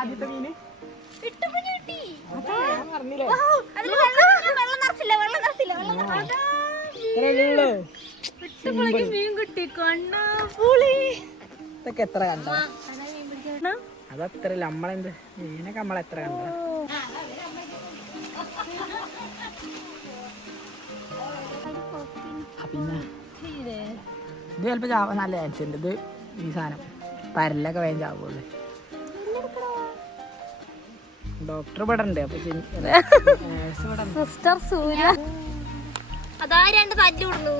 ആദ്യത്തെ മീന് മീൻ കിട്ടി കണ്ണാ പുളി. ഇതൊക്കെ എത്ര കണ്ട അതത്ര നമ്മളെന്ത് മീനൊക്കെ നമ്മളെത്ര കണ്ട. പിന്നെ ഇത് ചിലപ്പോ ചാവാൻ നല്ല ചാൻസ് ഉണ്ട്. ഇത് ഈ സാധനം പരലൊക്കെ വേഗം ചാവുള്ളൂ. ഡോക്ടർ ഇവിടെ ഉണ്ട്. അപ്പൊ സിസ്റ്റർ സൂര്യ അതാ രണ്ട് തല്ലുവിടുന്നു.